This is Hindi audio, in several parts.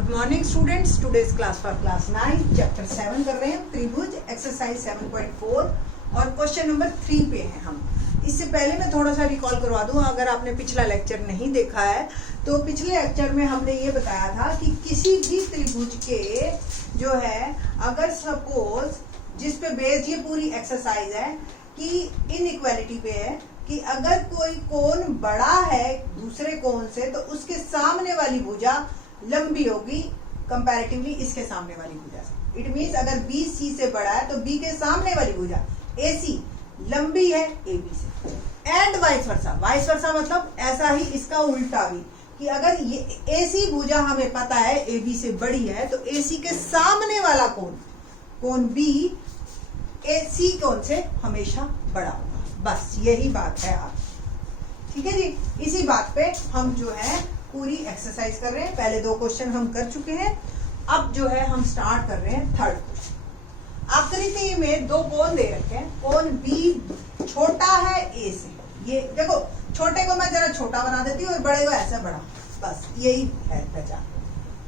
Good morning students, today's class for class 9 chapter 7 कर रहे हैं त्रिभुज एक्सरसाइज 7.4 और क्वेश्चन नंबर 3 पे हैं हम। इससे पहले मैं थोड़ा सा रिकॉल करवा दूं, अगर आपने पिछला लेक्चर नहीं देखा है तो पिछले लेक्चर में हमने ये बताया था कि किसी भी त्रिभुज के जो है अगर सपोज जिस पे बेस्ड ये पूरी एक्सरसाइज है कि इनइक्वालिटी पे है कि अगर कोई कोण बड़ा है दूसरे कोण से तो उसके सामने वाली भुजा लंबी होगी कंपैरेटिवली इसके सामने वाली भुजा से। इट मींस अगर बी सी से बड़ा है तो बी के सामने वाली भुजा ए सी लंबी है ए बी से, एंड वाइस वर्सा मतलब ऐसा ही इसका उल्टा भी कि अगर ये ए सी भुजा हमें पता है ए बी से बड़ी है तो ए सी के सामने वाला कोण बी ए सी कोण से हमेशा बड़ा होगा। बस यही बात है आप, ठीक है जी। इसी बात पे हम जो है पूरी एक्सरसाइज कर रहे हैं। पहले 2 क्वेश्चन हम कर चुके हैं, अब जो है हम स्टार्ट कर रहे हैं थर्ड क्वेश्चन। आकृति में 2 कोण दे रखे हैं, कोण बी छोटा है ए से, ये देखो छोटे को मैं जरा छोटा बना देती हूँ और बड़े को ऐसा बड़ा, बस यही है पहचान।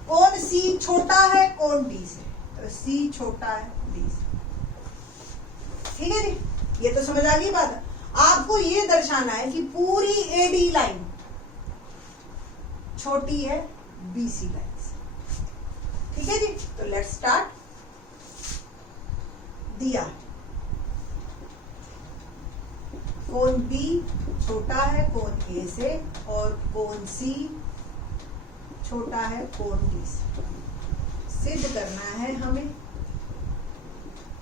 कोण सी छोटा है कोण डी से, तो सी छोटा है डी से, ठीक है जी। ये तो समझ आ गई बात है। आपको ये दर्शाना है कि पूरी एडी लाइन छोटी है बीसी लाइन से, ठीक है जी। तो लेट्स स्टार्ट। दिया कोण बी छोटा है कोण ए से और कोण सी छोटा है कोण डी से। सिद्ध करना है हमें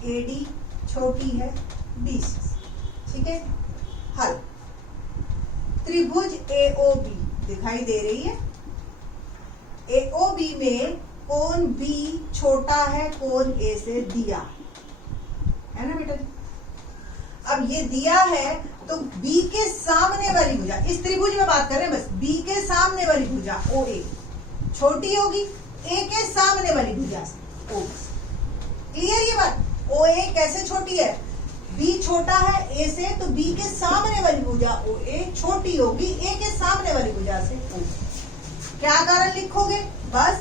एडी छोटी है बीसी से, ठीक है। हल। त्रिभुज एओबी दिखाई दे रही है। एओबी में कोण बी छोटा है कोण ए से दिया है ना बेटा। अब ये दिया है तो बी के सामने वाली भुजा, इस त्रिभुज में बात कर रहे हैं बस, बी के सामने वाली भुजा ओ ए छोटी होगी ए के सामने वाली भुजा से ओ बी। क्लियर ये बात। ओ ए कैसे छोटी है, बी छोटा है ए से तो बी के सामने वाली भुजा ओ ए छोटी होगी ए के सामने वाली भुजा से ओ। क्या कारण लिखोगे, बस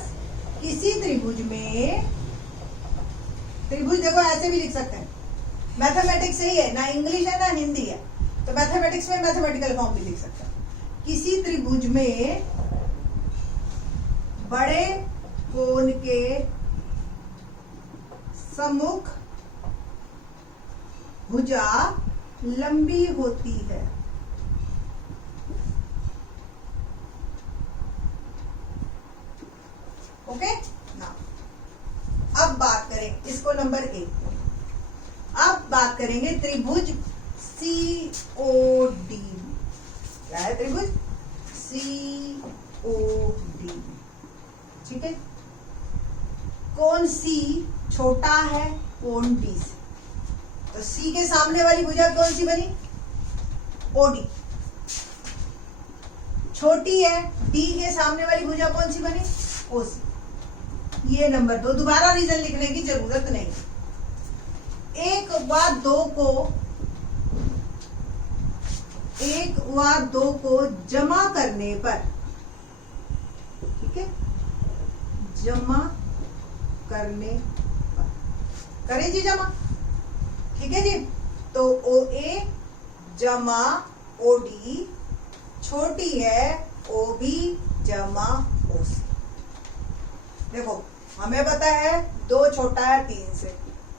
किसी त्रिभुज में, त्रिभुज देखो ऐसे भी लिख सकते हैं, मैथमेटिक्स से ही है ना, इंग्लिश है ना हिंदी है, तो मैथमेटिक्स में मैथमेटिकल फॉर्म भी लिख सकते हैं। किसी त्रिभुज में बड़े कोण के सम्मुख भुजा लंबी होती है। ओके ना। अब बात करें इसको नंबर 1। अब बात करेंगे त्रिभुज COD। क्या है त्रिभुज COD, ठीक है। कोण C छोटा है कोण D से, तो C के सामने वाली भुजा कौन सी बनी, OD। छोटी है D के सामने वाली भुजा कौन सी बनी, OC। ये नंबर 2, दोबारा रीजन लिखने की जरूरत नहीं। 1 व 2 को जमा करने पर, ठीक है, जमा करने पर करें जी जमा, ठीक है जी। तो OA जमा OD छोटी है OB जमा OC। देखो हमें पता है 2 छोटा है 3 से,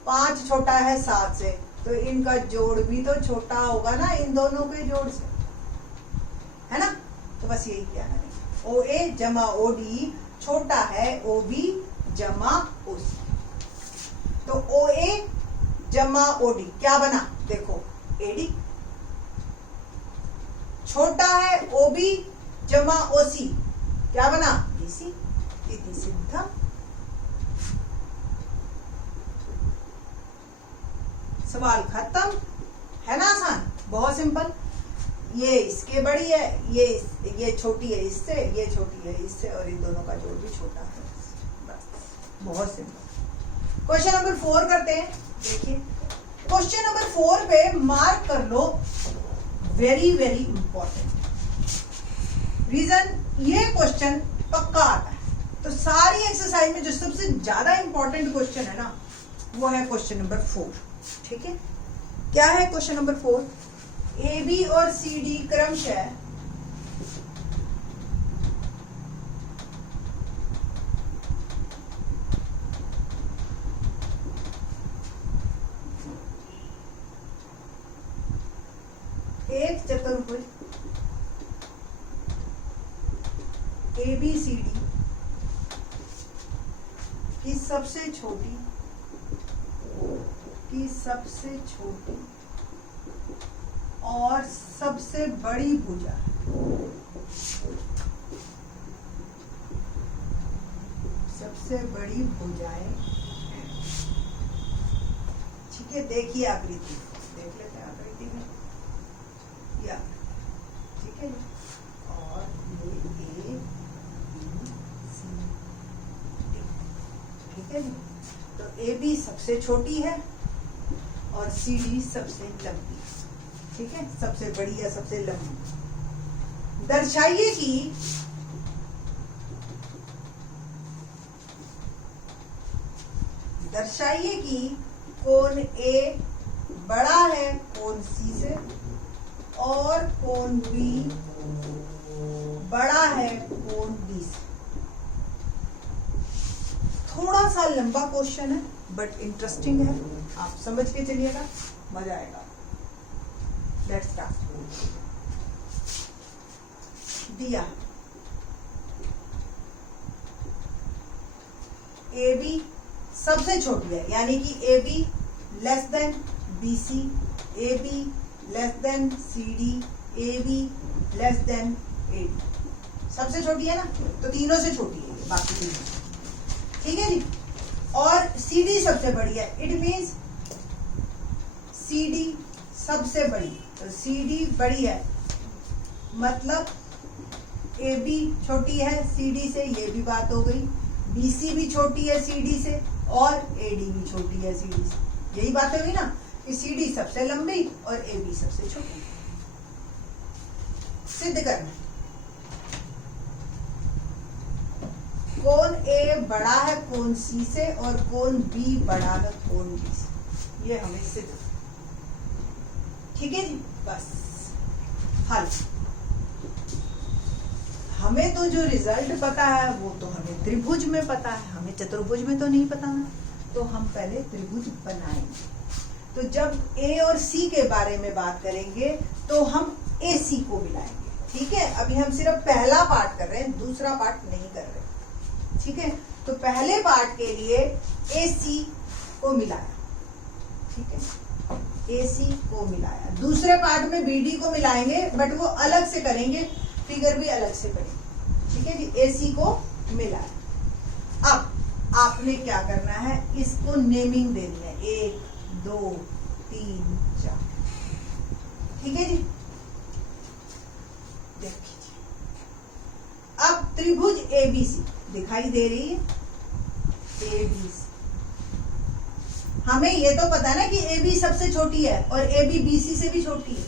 5 छोटा है 7 से, तो इनका जोड़ भी तो छोटा होगा ना इन दोनों के जोड़ से, है ना। तो बस यही क्या है, OA जमा OD छोटा है OB जमा OC। तो OA जमा OD क्या बना, देखो AD। छोटा है OB जमा OC क्या बना, BC। इतनी सिद्धा। सवाल खत्म, है ना, आसान, बहुत सिंपल। ये इसके बड़ी है, ये छोटी है इससे, ये छोटी है इससे, और इन दोनों का जोड़ भी छोटा है, बस बहुत सिंपल। क्वेश्चन नंबर 4 करते हैं। देखिए क्वेश्चन नंबर 4 पे मार्क कर लो, वेरी वेरी इंपॉर्टेंट रीजन। ये क्वेश्चन पक्का आता है, तो सारी एक्सरसाइज में जो सबसे ज्यादा इंपॉर्टेंट क्वेश्चन है ना, वो है क्वेश्चन नंबर 4। ठीक है, क्या है क्वेश्चन नंबर 4? ए बी और सी डी क्रमशः एक चतुर्भुज ए बी सी डी की सबसे छोटी और सबसे बड़ी भुजा भुजाएं हैं। ठीक है, देखिए आकृति, देख लेते हैं आकृति में या, ठीक है जी। और ये ए बी सी डी, ठीक है जी। तो ए बी सबसे छोटी है और सी डी सबसे लंबी, ठीक है, सबसे बड़ी या सबसे लंबी। दर्शाइए कि कोण ए बड़ा है कोण सी से और कोण बी बड़ा है कोण डी से। थोड़ा सा लंबा क्वेश्चन है बट इंटरेस्टिंग है, आप समझ के चलिएगा, मजा आएगा। Let's start. दिया ए बी सबसे छोटी है, यानी कि A B less than B C, A B less than C D, A B less than A D. सबसे छोटी है ना, तो तीनों से छोटी है बाकी तीनों, ठीक है जी। और सी डी सबसे बड़ी है, इट मीन्स सी डी सबसे बड़ी, तो सी डी बड़ी है मतलब ए बी छोटी है सी डी से, ये भी बात हो गई। बी सी भी छोटी है सी डी से और ए डी भी छोटी है सी डी से, यही बात हुई ना कि सी डी सबसे लंबी और ए बी सबसे छोटी। सिद्ध करना, कोण ए बड़ा है कोण सी से और कोण बी बड़ा है कोण डी से, ये हमें सिद्ध, ठीक है जी। बस हल। हमें तो जो रिजल्ट पता है वो तो हमें त्रिभुज में पता है, हमें चतुर्भुज में तो नहीं पता ना, तो हम पहले त्रिभुज बनाएंगे। तो जब ए और सी के बारे में बात करेंगे तो हम ए सी को मिलाएंगे, ठीक है। अभी हम सिर्फ पहला पार्ट कर रहे हैं, दूसरा पार्ट नहीं कर रहे, ठीक है। तो पहले पार्ट के लिए ए सी को मिलाया, ठीक है, ए सी को मिलाया। दूसरे पार्ट में बी डी को मिलाएंगे बट वो अलग से करेंगे, फिगर भी अलग से पड़ेगी, ठीक है जी। ए सी को मिलाया। अब आपने क्या करना है, इसको नेमिंग देनी है, 1 2 3 4, ठीक है जी। देखिए अब त्रिभुज एबीसी दिखाई दे रही है, एबीसी। हमें ये तो पता है ना कि एबी सबसे छोटी है और एबी बीसी से भी छोटी है।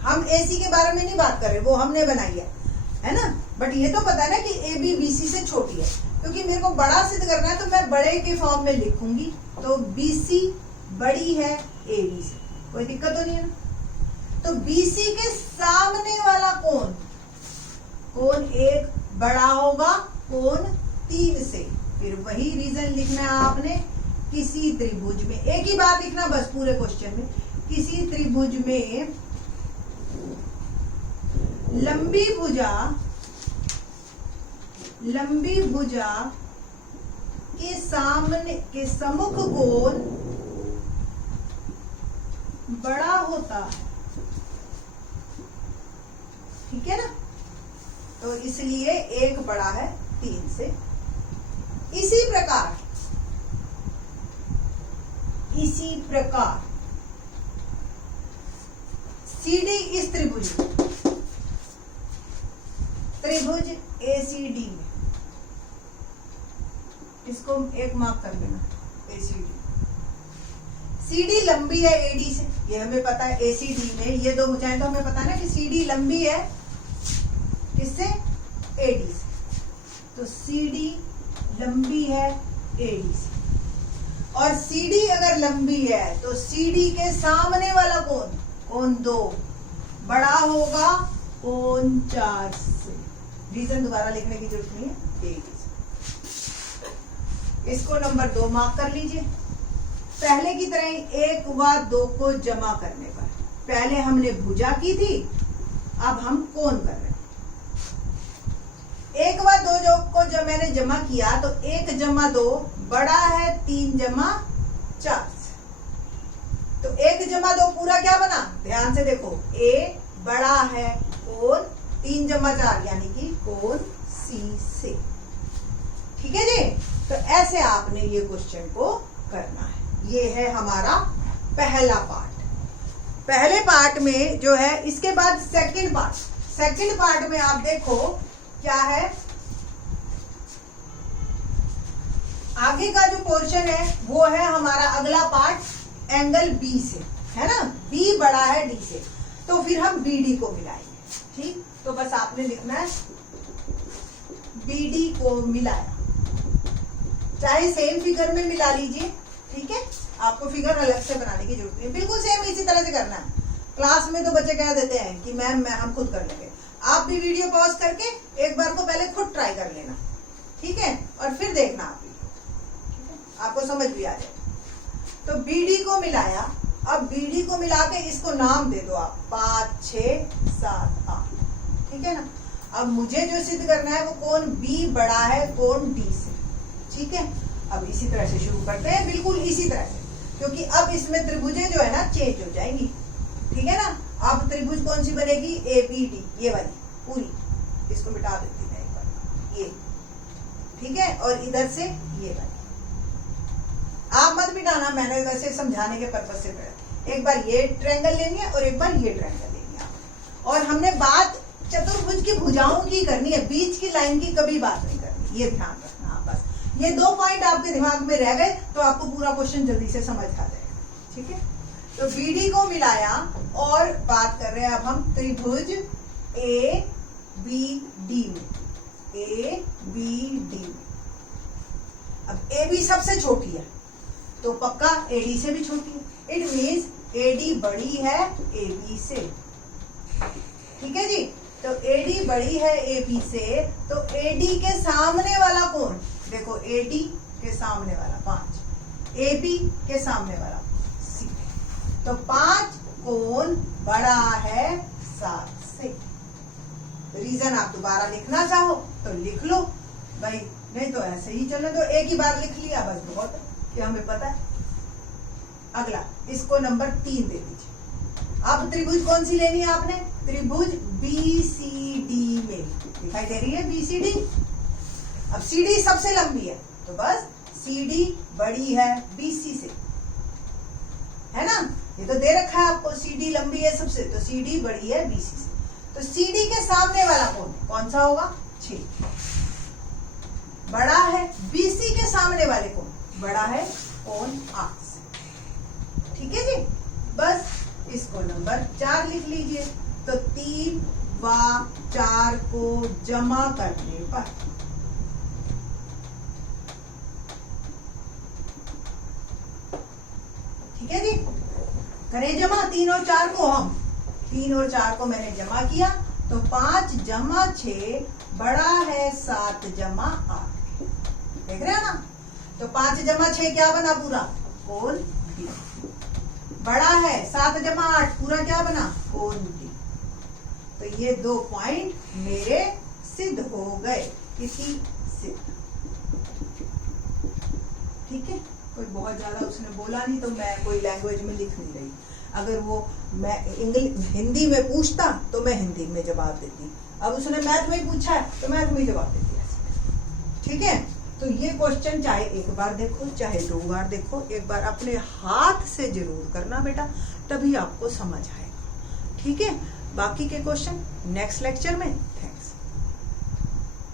हम एसी के बारे में नहीं बात कर रहे, वो हमने बनाई है ना, बट ये तो पता है ना कि ए बी बी सी से छोटी है। क्योंकि मेरे को बड़ा सिद्ध करना है तो मैं बड़े के फॉर्म में लिखूंगी, तो बी सी बड़ी है ए बी से, कोई दिक्कत तो नहीं है ना। तो बी सी के सामने वाला कोण एक बड़ा होगा कोण 3 से। फिर वही रीजन लिखना है आपने, किसी त्रिभुज में, एक ही बात लिखना बस पूरे क्वेश्चन में, किसी त्रिभुज में लंबी भुजा के सामने के सम्मुख कोण बड़ा होता है, ठीक है ना। तो इसलिए एक बड़ा है 3 से। इसी प्रकार CD इस त्रिभुज ACD में, इसको एक मार्क कर लेना, ACD। CD लंबी है AD से, ये हमें पता है। ACD में ये दो भुजाएं तो हमें पता है ना कि CD लंबी है किससे, AD से। तो CD लंबी है AD से, और CD अगर लंबी है तो CD के सामने वाला कोण, कोण 2 बड़ा होगा कोण 4 से। रीजन दोबारा लिखने की जरूरत नहीं है, AD से। इसको नंबर 2 मार्क कर लीजिए। पहले की तरह ही 1 व 2 को जमा करने पर, पहले हमने भुजा की थी, अब हम कोण कर रहे हैं। 1 व 2 को जब मैंने जमा किया तो 1 जमा 2 बड़ा है 3 जमा 4 से, तो 1 जमा 2 पूरा क्या बना, ध्यान से देखो, A बड़ा है कोण 3 जमा 4 यानी कि कोण C से। ठीक है जी, तो ऐसे आपने ये क्वेश्चन को करना है। ये है हमारा पहला पार्ट। पहले पार्ट में जो है, इसके बाद सेकंड पार्ट में आप देखो क्या है, आगे का जो पोर्शन है वो है हमारा अगला पार्ट एंगल B से, है ना, B बड़ा है D से, तो फिर हम BD को मिलाएंगे। ठीक, तो बस आपने लिखना है BD को मिलाया, चाहे सेम फिगर में मिला लीजिए, ठीक है, आपको फिगर अलग से बनाने की जरूरत नहीं, बिल्कुल सेम इसी तरह से करना है। क्लास में तो बच्चे कह देते हैं कि मैम हम खुद कर लेंगे, आप भी वीडियो पॉज करके एक बार को पहले खुद ट्राई कर लेना, ठीक है, और फिर देखना आप वीडियो, ठीक है, आपको समझ भी आ जाए। तो BD को मिलाया, अब BD को मिला के इसको नाम दे दो आप, 5 6 7 8, ठीक है ना। अब मुझे जो सिद्ध करना है वो कोण B बड़ा है कोण D से, ठीक है। अब इसी तरह से शुरू करते हैं, बिल्कुल इसी तरह से, क्योंकि अब इसमें त्रिभुजें जो है ना चेंज हो जाएंगी, ठीक है ना। अब त्रिभुज कौन सी बनेगी, ABD, ये वाली पूरी, इसको मिटा देती है एक बार, ये, ठीक है, और इधर से ये वाली, आप मत मिटाना, मैंने वैसे समझाने के पर्पज से पढ़ा। एक बार ये ट्रायंगल लेनी है और एक बार ये ट्रायंगल लेनी है, और हमने बात चतुर्भुज की भुजाओं की करनी है, बीच की लाइन की कभी बात नहीं करनी, ये ध्यान रखना आप। बस ये 2 पॉइंट आपके दिमाग में रह गए तो आपको पूरा क्वेश्चन जल्दी से समझ आ जाएगा, ठीक है। तो BD को मिलाया और बात कर रहे हैं अब हम त्रिभुज ABD में, ABD में। अब AB सबसे छोटी है तो पक्का AD से भी छोटी है, इट मीन्स AD बड़ी है AB से, ठीक है जी। तो AD बड़ी है AB से, तो AD के सामने वाला कोण देखो, AD के सामने वाला 5, AB के सामने वाला C, तो 5 कोण बड़ा है 7 से। रीजन आप दोबारा लिखना चाहो तो लिख लो भाई, नहीं तो ऐसे ही चलने दो, एक ही बार लिख लिया बस बहुत है, कि हमें पता है। अगला, इसको नंबर 3 दे दीजिए। अब त्रिभुज कौन सी लेनी है आपने, त्रिभुज BCD में, दिखाई दे रही है BCD। अब CD सबसे लंबी है तो बस CD बड़ी है BC से, है ना, ये तो दे रखा है आपको, CD लंबी है सबसे, तो CD बड़ी है BC से, तो CD के सामने वाला कोण कौन सा होगा, 6, बड़ा है BC के सामने वाले कोण बड़ा है कोण 8 से, ठीक है जी। बस इसको नंबर 4 लिख लीजिए। तो 3 व 4 को जमा करने पर, ठीक है जी, करें जमा 3 और 4 को, हम 3 और 4 को मैंने जमा किया तो 5 जमा 6 बड़ा है 7 जमा 8, देख रहे हो ना। तो 5 जमा 6 क्या बना, पूरा कोण D, बड़ा है 7 जमा 8 पूरा क्या बना, कोण D। तो ये 2 पॉइंट मेरे सिद्ध हो गए, किसी सिद्ध, ठीक है। कोई बहुत ज्यादा उसने बोला नहीं तो मैं कोई लैंग्वेज में लिख नहीं रही, अगर वो मैं हिंदी में पूछता तो मैं हिंदी में जवाब देती, अब उसने मैथ में पूछा है तो मैथ में जवाब देती है, ठीक है। तो ये क्वेश्चन चाहे एक बार देखो चाहे 2 बार देखो, एक बार अपने हाथ से जरूर करना बेटा, तभी आपको समझ आएगा, ठीक है। बाकी के क्वेश्चन नेक्स्ट लेक्चर में।